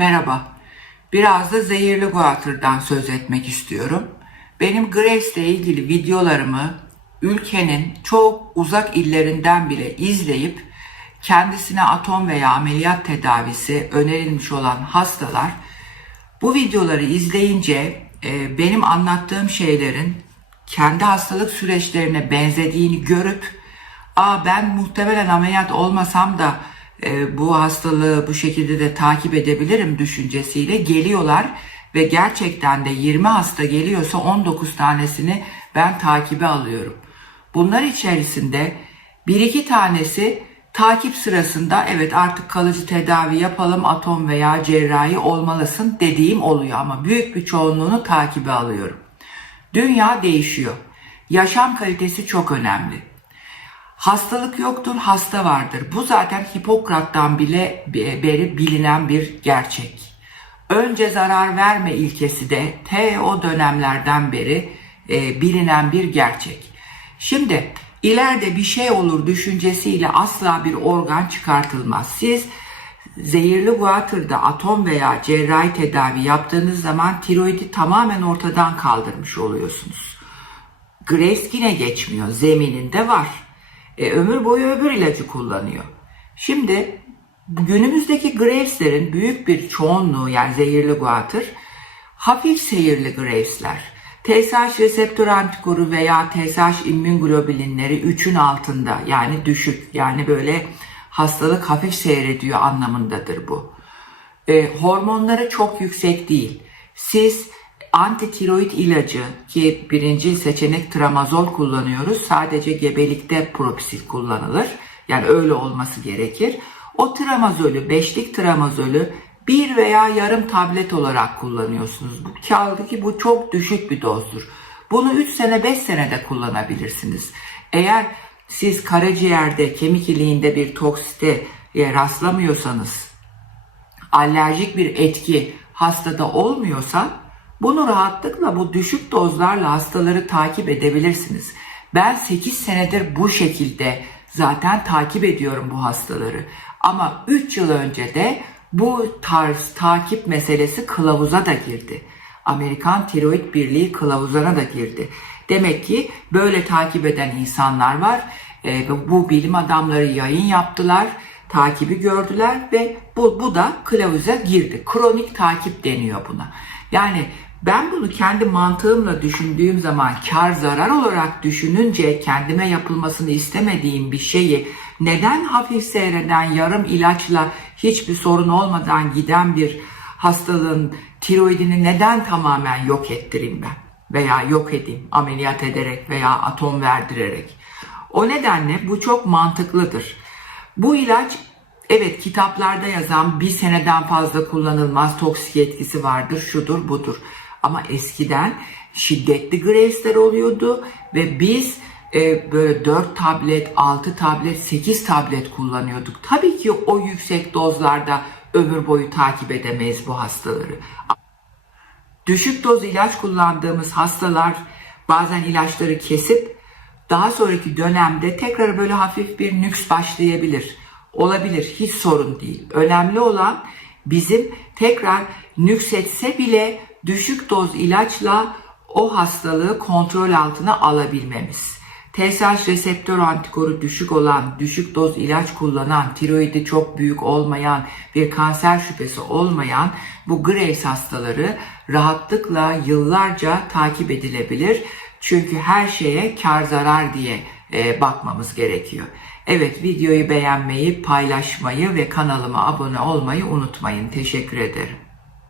Merhaba. Biraz da zehirli guatırdan söz etmek istiyorum. Benim Graves ile ilgili videolarımı ülkenin çok uzak illerinden bile izleyip kendisine atom veya ameliyat tedavisi önerilmiş olan hastalar bu videoları izleyince e, benim anlattığım şeylerin kendi hastalık süreçlerine benzediğini görüp Aa ben muhtemelen ameliyat olmasam da e, bu hastalığı bu şekilde de takip edebilirim düşüncesiyle geliyorlar ve gerçekten de 20 hasta geliyorsa 19 tanesini ben takibe alıyorum. Bunlar içerisinde bir iki tanesi takip sırasında evet artık kalıcı tedavi yapalım atom veya cerrahi olmalısın dediğim oluyor ama büyük bir çoğunluğunu takibe alıyorum. Dünya değişiyor. Yaşam kalitesi çok önemli. Hastalık yoktur, hasta vardır. Bu zaten Hipokrat'tan bile beri bilinen bir gerçek. Önce zarar verme ilkesi de te o dönemlerden beri e, bilinen bir gerçek. Şimdi ileride bir şey olur düşüncesiyle asla bir organ çıkartılmaz. Siz zehirli guatırda atom veya cerrahi tedavi yaptığınız zaman tiroidi tamamen ortadan kaldırmış oluyorsunuz. Graves yine geçmiyor. Zemininde var. E, ömür boyu öbür ilacı kullanıyor. Şimdi günümüzdeki Graves'lerin büyük bir çoğunluğu yani zehirli guatır hafif seyirli Graves'ler. TSH reseptör antikoru veya TSH immünglobulinleri 3'ün altında yani düşük yani böyle hastalık hafif seyrediyor anlamındadır bu. E, hormonları çok yüksek değil. Siz antitiroid ilacı ki birinci seçenek tramazol kullanıyoruz. Sadece gebelikte propisil kullanılır. Yani öyle olması gerekir. O tramazolü, beşlik tramazolü bir veya yarım tablet olarak kullanıyorsunuz. Bu kaldı ki bu çok düşük bir dozdur. Bunu 3 sene 5 senede kullanabilirsiniz. Eğer siz karaciğerde, kemik iliğinde bir toksite rastlamıyorsanız, alerjik bir etki hastada olmuyorsa bunu rahatlıkla bu düşük dozlarla hastaları takip edebilirsiniz. Ben 8 senedir bu şekilde zaten takip ediyorum bu hastaları. Ama 3 yıl önce de bu tarz takip meselesi kılavuza da girdi. Amerikan Tiroid Birliği kılavuzuna da girdi. Demek ki böyle takip eden insanlar var. E, bu bilim adamları yayın yaptılar, takibi gördüler ve bu, bu da kılavuza girdi. Kronik takip deniyor buna. Yani ben bunu kendi mantığımla düşündüğüm zaman kar zarar olarak düşününce kendime yapılmasını istemediğim bir şeyi neden hafif seyreden yarım ilaçla hiçbir sorun olmadan giden bir hastalığın tiroidini neden tamamen yok ettireyim ben veya yok edeyim ameliyat ederek veya atom verdirerek. O nedenle bu çok mantıklıdır. Bu ilaç evet kitaplarda yazan bir seneden fazla kullanılmaz toksik etkisi vardır şudur budur. Ama eskiden şiddetli Graves'ler oluyordu ve biz e, böyle 4 tablet, 6 tablet, 8 tablet kullanıyorduk. Tabii ki o yüksek dozlarda ömür boyu takip edemeyiz bu hastaları. Düşük doz ilaç kullandığımız hastalar bazen ilaçları kesip daha sonraki dönemde tekrar böyle hafif bir nüks başlayabilir. Olabilir, hiç sorun değil. Önemli olan bizim tekrar nüksetse bile düşük doz ilaçla o hastalığı kontrol altına alabilmemiz. TSH reseptör antikoru düşük olan, düşük doz ilaç kullanan, tiroidi çok büyük olmayan, bir kanser şüphesi olmayan bu Graves hastaları rahatlıkla yıllarca takip edilebilir. Çünkü her şeye kar zarar diye e, bakmamız gerekiyor. Evet videoyu beğenmeyi, paylaşmayı ve kanalıma abone olmayı unutmayın. Teşekkür ederim.